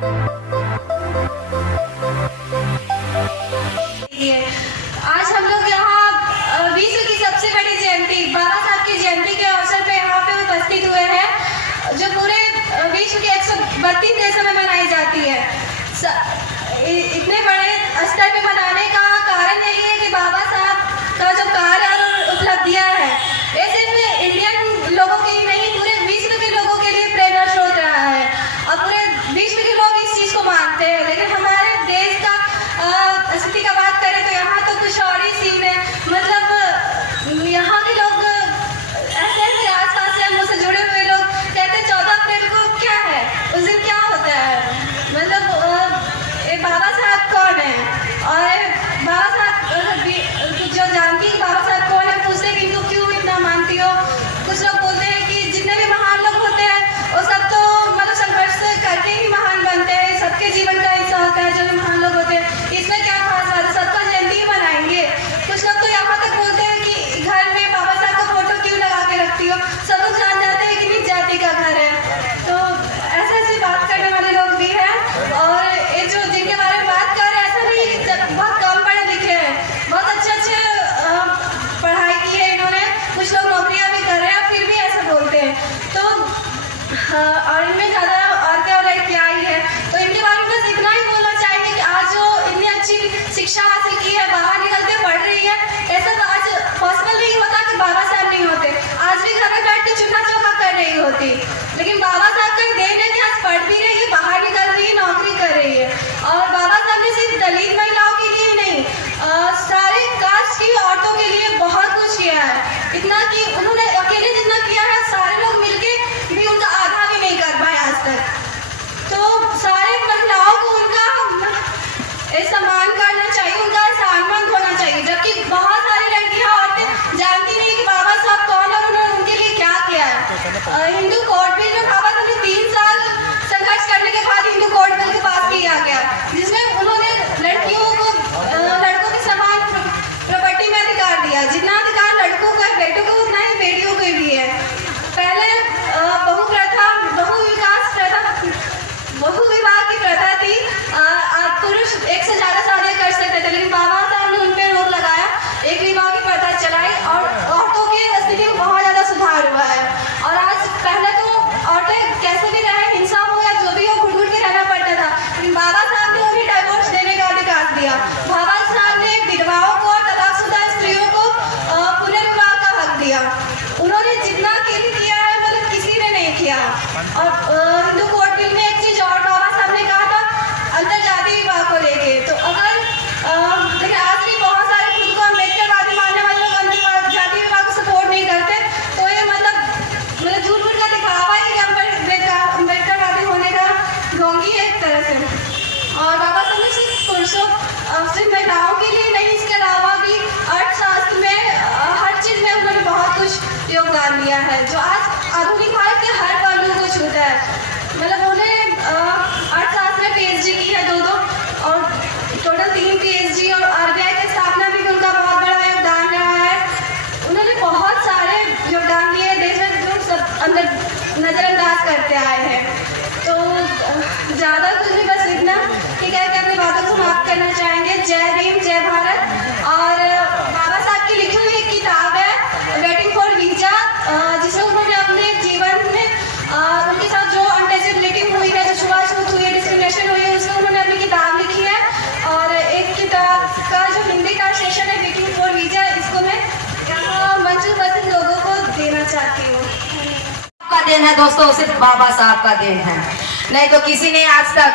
आज हम लोग यहाँ विश्व की सबसे बड़ी जयंती बाबा साहब की जयंती के अवसर पे यहाँ पे उपस्थित हुए हैं, जो पूरे विश्व के 132 देशों में मनाई जाती है। इतने बड़े स्तर पे मनाने का कारण यही है कि बाबा साहब का जो कार्य और उपलब्धियाँ है, ये सिर्फ इंडियन लोगों के ही नहीं, पूरे विश्व के लोगों के लिए प्रेरणा स्रोत रहा है और पूरे विश्व के लोग इस चीज़ को मानते हैं। लेकिन हमारे देश का स्थिति का बात करें तो यहाँ तो कुछ और ही सीन है। मतलब यहाँ के लोग ऐसे मेरे आसपास से मुझसे जुड़े हुए लोग कहते हैं 14 अप्रैल को क्या है, उस दिन क्या होता है। मतलब बाबा साहब कौन है, और बाबा साहब जो जानती है बाबा साहब कौन है, पूछते हैं कि इनको क्यों इतना मानती हो। कुछ लोग बोलते हैं कि जितने भी महान लोग होते हैं वो सब तो मतलब संघर्ष करके ही महान बनते हैं, सबके जीवन का हिस्सा होता है जो भी महान लोग होते हैं। इसमें क्या खास बात है, सबका जयंती ही मनाएंगे। कुछ लोग तो यहाँ तक बोलते हैं कि घर में बाबा साहब का फोटो क्यों लगा के रखती हो, सब लोग जान जाते हैं कि किस जाति का घर है। तो ऐसे ऐसी बात करने वाले लोग भी हैं, और ये जो जिनके बारे में बात कर रहे हैं ऐसा नहीं कि बहुत कम पढ़े लिखे हैं, बहुत अच्छे पढ़ाई की है इन्होंने, कुछ लोग नौकरियाँ भी कर रहे हैं, फिर भी ऐसा बोलते हैं। तो और इनमें ज़्यादा औरतें और लड़कियाँ आई है, तो इनके बारे में बस इतना ही बोलना चाहेंगे कि आज जो इतनी अच्छी शिक्षा हासिल की है, बाहर निकल के पढ़ रही है, ऐसा तो आज पॉसिबल नहीं होता कि बाबा साहब नहीं होते, आज भी घर में बैठ के चूल्हा चौका कर रही होती। लेकिन बाबा साहब का देन है कि आज पढ़ भी रही है, बाहर निकल रही है, नौकरी कर रही है। और बाबा साहब ने सिर्फ दलित महिलाओं के लिए नहीं, सारे कास्ट की औरतों के लिए बहुत कुछ किया है। इतना कि उन्होंने अकेले जितना किया है, सारे लोग मिलके भी उनका आधा भी नहीं कर पाए आज तक। तो सारे महिलाओं को उनका सम्मान करना चाहिए, उनका सम्मान होना चाहिए, जबकि बहुत सारी लड़कियां औरतें जानती नहीं कि बाबा साहब कौन है, उन्होंने उनके लिए क्या किया है। हिंदू कोड बिल जो बाबा साहब ने 3 साल संघर्ष करने के बाद हिंदू कोड बिल के पास किया गया, जिसमें उन्होंने लड़कियों को लड़कों के समान प्रॉपर्टी में अधिकार दिया। जितना अधिकार लड़कों का है बेटों को, उतना ही बेटियों को भी है। पहले बहु विवाह की प्रथा थी, पुरुष एक से ज़्यादा शादियाँ कर सकते थे, लेकिन बाबा साहब ने उन पर रोक लगाया, एक विवाह की प्रथा चलाई और औरतों की स्थिति में बहुत ज़्यादा सुधार हुआ है। और आज पहले तो औरतें कैसे भी रहे, हिंसा हो या जो भी हो, घुट घुट के रहना पड़ता था, लेकिन बाबा साहब ने उन्हें डाइवोर्स देने का अधिकार दिया। बाबा साहब ने विधवाओं को और तलाकशुदा स्त्रियों को पुनर्विवाह का हक दिया। उन्होंने जितना किया है मतलब किसी ने नहीं किया। और हिंदू कोड बिल में एक चीज़ और बाबा साहब ने कहा था, अंतरजातीय विवाह को लेके। तो अगर लेकिन आज भी बहुत सारे खुद को अम्बेडकरवादी मानने वाले लोग अंतरजातीय विवाह को सपोर्ट नहीं करते, तो ये मतलब झूठ मूठ का दिखावा है कि अम्बेडकरवादी होने का ढोंगी है एक तरह से। और बाबा साहब ने सिर्फ पुरुषों सिर्फ महिलाओं के लिए नहीं, इसके अलावा भी अर्थशास्त्र में हर चीज़ में उन्होंने बहुत कुछ योगदान दिया है, जो आज आधुनिक भारत के हर पहलू को छूता है। मतलब उन्हें अर्थशास्त्र में PhD की है 2 और टोटल 3 PhD, और RBI की स्थापना भी उनका बहुत बड़ा योगदान रहा है। उन्होंने बहुत सारे योगदान दिए देश में, जो सब अंदर नज़रअंदाज करते आए हैं। तो ज़्यादा कुछ नहीं, बस इतना कि कहकर अपनी बातों को समाप्त करना चाहेंगे। जय भीम, जय भारत। और बाबा साहब की लिखी हुई एक किताब है वेटिंग फॉर वीजा, जिसमें उन्होंने अपने जीवन में उनके साथ जो अनटचेबिलिटी हुई है, जो छुआछूत हुई है, डिस्क्रिमिनेशन हुई है, उसमें उन्होंने अपनी किताब लिखी है। और एक किताब का जो हिंदी ट्रांसलेशन है वेटिंग फॉर वीजा, इसको मैं यहाँ मंजूर पसंद लोगों को देना चाहती हूँ। का देन है दोस्तों, सिर्फ बाबा साहब का देन है, नहीं तो किसी ने आज तक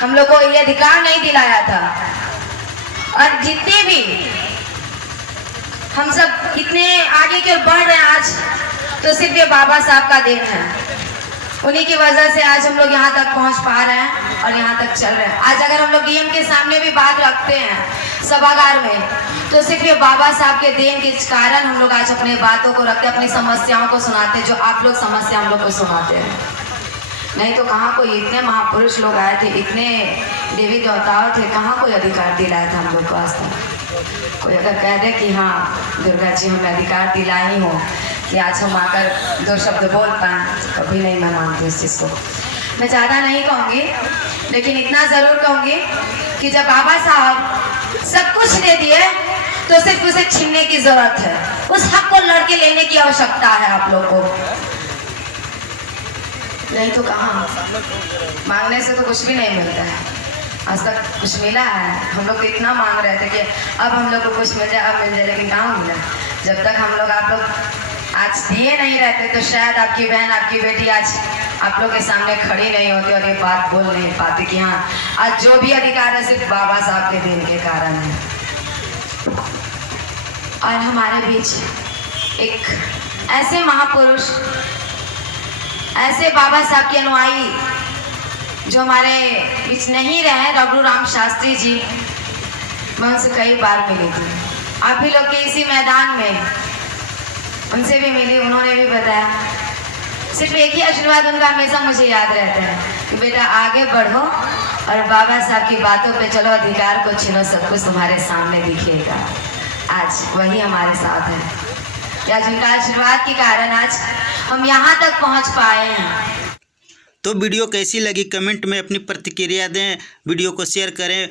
हम लोग को ये अधिकार नहीं दिलाया था। और जितने भी हम सब इतने आगे की ओर बढ़ रहे हैं आज, तो सिर्फ ये बाबा साहब का देन है। उन्हीं की वजह से आज हम लोग यहाँ तक पहुँच पा रहे हैं और यहाँ तक चल रहे हैं। आज अगर हम लोग DM के सामने भी बात रखते हैं सभागार में, तो सिर्फ ये बाबा साहब के देन के कारण हम लोग आज अपने बातों को रखते, अपनी समस्याओं को सुनाते हैं, जो आप लोग समस्या हम लोग को सुनाते हैं। नहीं तो कहाँ कोई इतने महापुरुष लोग आए थे, इतने देवी देवताओं थे, कहाँ कोई अधिकार दिलाया था हम लोग को आज तक। कोई अगर कह दे कि हाँ दुर्गा जी हमें अधिकार दिलाई हो कि आज हम आकर 2 शब्द बोल पाएँ, कभी नहीं मैं मानती इस चीज़ को। मैं ज़्यादा नहीं कहूँगी, लेकिन इतना जरूर कहूंगी कि जब बाबा साहब सब कुछ दे दिए तो सिर्फ उसे छीनने की जरूरत है। उस हक को लड़के लेने की आवश्यकता है आप लोग को, नहीं तो कहाँ, मांगने से तो कुछ भी नहीं मिलता है। आज तक कुछ मिला है? हम लोग तो इतना मांग रहे थे कि अब हम लोग को कुछ मिल जाए, अब मिल जाए, लेकिन कहाँ मिला। जब तक हम लोग आप लोग आज दिए नहीं रहते तो शायद आपकी बहन, आपकी बेटी आज आप लोग के सामने खड़ी नहीं होती और ये बात बोल नहीं पाती कि हाँ आज जो भी अधिकार है सिर्फ बाबा साहब के दिन के कारण है। और हमारे बीच एक ऐसे महापुरुष, ऐसे बाबा साहब के अनुयायी जो हमारे बीच नहीं रहे, डॉक्टर राम शास्त्री जी, मैं उनसे कई बार मिली थी, आप ही लोग के इसी मैदान में उनसे भी मिली। उन्होंने भी बताया, सिर्फ एक ही आशीर्वाद उनका हमेशा मुझे याद रहता है कि बेटा आगे बढ़ो और बाबा साहब की बातों पे चलो, अधिकार को छीनो, सब कुछ तुम्हारे सामने दिखेगा। आज वही हमारे साथ है। आज उनका आशीर्वाद के कारण आज हम यहाँ तक पहुँच पाए हैं। तो वीडियो कैसी लगी कमेंट में अपनी प्रतिक्रिया दें, वीडियो को शेयर करें